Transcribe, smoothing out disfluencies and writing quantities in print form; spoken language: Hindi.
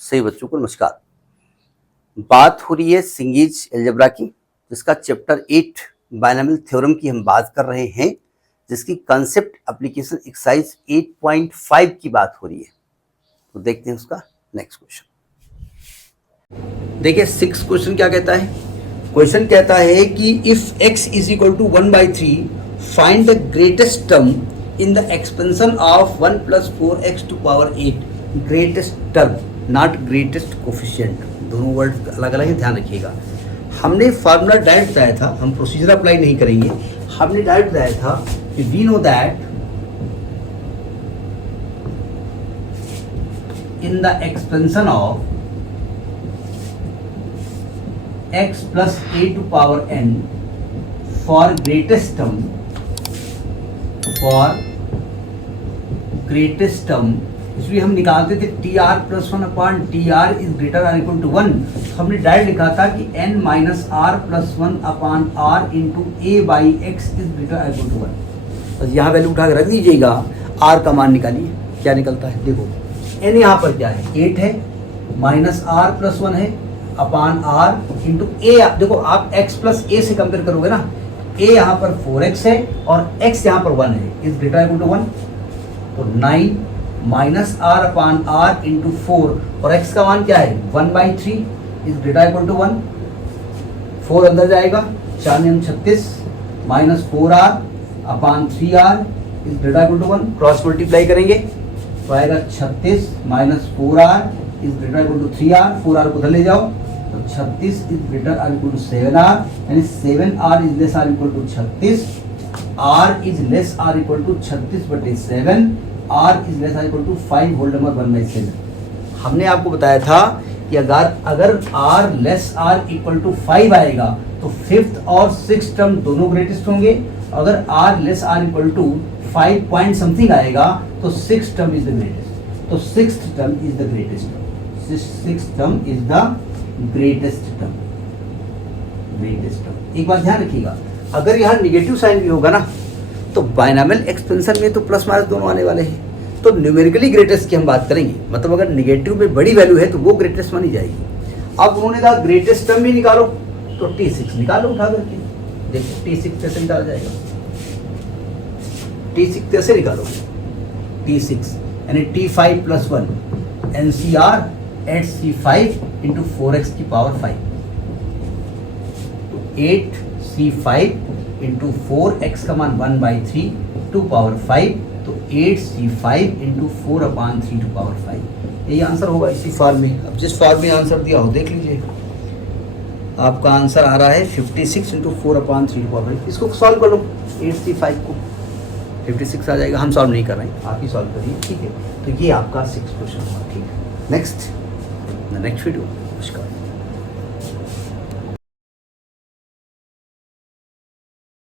सही बच्चों को नमस्कार। बात हो रही है सिंगीज अलजेब्रा की, जिसका चैप्टर 8 बायनॉमियल थ्योरम की हम बात कर रहे हैं, जिसकी कंसेप्ट एप्लीकेशन एक्सरसाइज 8.5 की बात हो रही है। तो देखते हैं उसका नेक्स्ट क्वेश्चन। देखिए 6 क्वेश्चन क्या कहता है। क्वेश्चन कहता है कि if x is equal to 1/3 find the greatest term in the expansion of 1 + 4x to power 8। Greatest term, not greatest coefficient, दोनों वर्ड अलग अलग है, ध्यान रखिएगा। हमने फार्मूला डायरेक्ट बताया था, हम प्रोसीजर अप्लाई नहीं करेंगे। हमने डायरेक्ट बताया था कि we know that in the expansion of x plus a to power n for greatest term इसलिए हम निकालते थे tr plus 1 upon tr is greater or equal to 1। हमने डायरेक्ट लिखा था कि n minus r plus 1 upon r into a by x is greater or equal to 1। बस यहाँ वैल्यू उठा के रख दीजिएगा, r का मान निकालिए क्या निकलता है। देखो n यहाँ पर क्या है, 8 है, माइनस r plus 1 है अपान r इंटू ए। देखो आप x प्लस ए से कंपेयर करोगे ना, a यहाँ पर 4x है और x यहाँ पर 1 है, इज ग्रेटर इक्वल टू 1। तो 9 माइनस r अपान r इंटू 4 और x का मान क्या है 1/3 इज ग्रेटर इक्वल टू 1। 4 अंदर जाएगा, 4 9 36 minus 4r upon 3r is greater equal to 1। Cross multiply करेंगे तो आएगा 36 minus 4r is greater equal to 3r। 4r को उधर ले जाओ तो 36 is greater or equal to 7r, यानी 7r is less or equal to 36। r is less or equal to 36/7, r is less or equal to 5 whole number 1/7। हमने आपको बताया था कि अगर r less or equal to 5 आएगा तो फिफ्थ और सिक्स टर्म दोनों ग्रेटेस्ट होंगे। अगर r less or equal to 5 point something आएगा तो six term is the greatest. तो sixth term is the greatest term. Sixth term is the greatest term. एक बात ध्यान रखिएगा, अगर यहाँ नेगेटिव साइन भी होगा ना तो बायनॉमियल एक्सपेंशन में तो प्लस माइनस दोनों आने वाले हैं, तो न्यूमेरिकली ग्रेटेस्ट की हम बात करेंगे। मतलब अगर नेगेटिव में बड़ी वैल्यू है तो वो ग्रेटेस्ट मानी जाएगी। अब उन्होंने कहा ग्रेटेस्ट टर्म भी निकालो, तो T6 निकालो उठा करके। देखो T6 कैसे निकाला जाएगा, T6 कैसे निकालोगे, T6 यानी T5 + 1 NCR eight C5 into 4x की पावर 5। तो 8C5 इंटू 4x का मान 1/3 टू पावर 5, तो 8C5 इंटू 4/3 टू पावर 5। यही आंसर होगा इसी फॉर्म में। अब जिस फॉर्म में आंसर दिया हो देख लीजिए, आपका आंसर आ रहा है 56 इंटू 4/3 टू पावर 5। इसको सॉल्व कर लो, 8C5 को 56 आ जाएगा। हम सॉल्व नहीं कर रहे हैं, आप ही सॉल्व करिए, ठीक है। तो ये आपका 6 क्वेश्चन हुआ, ठीक है। Next the next video.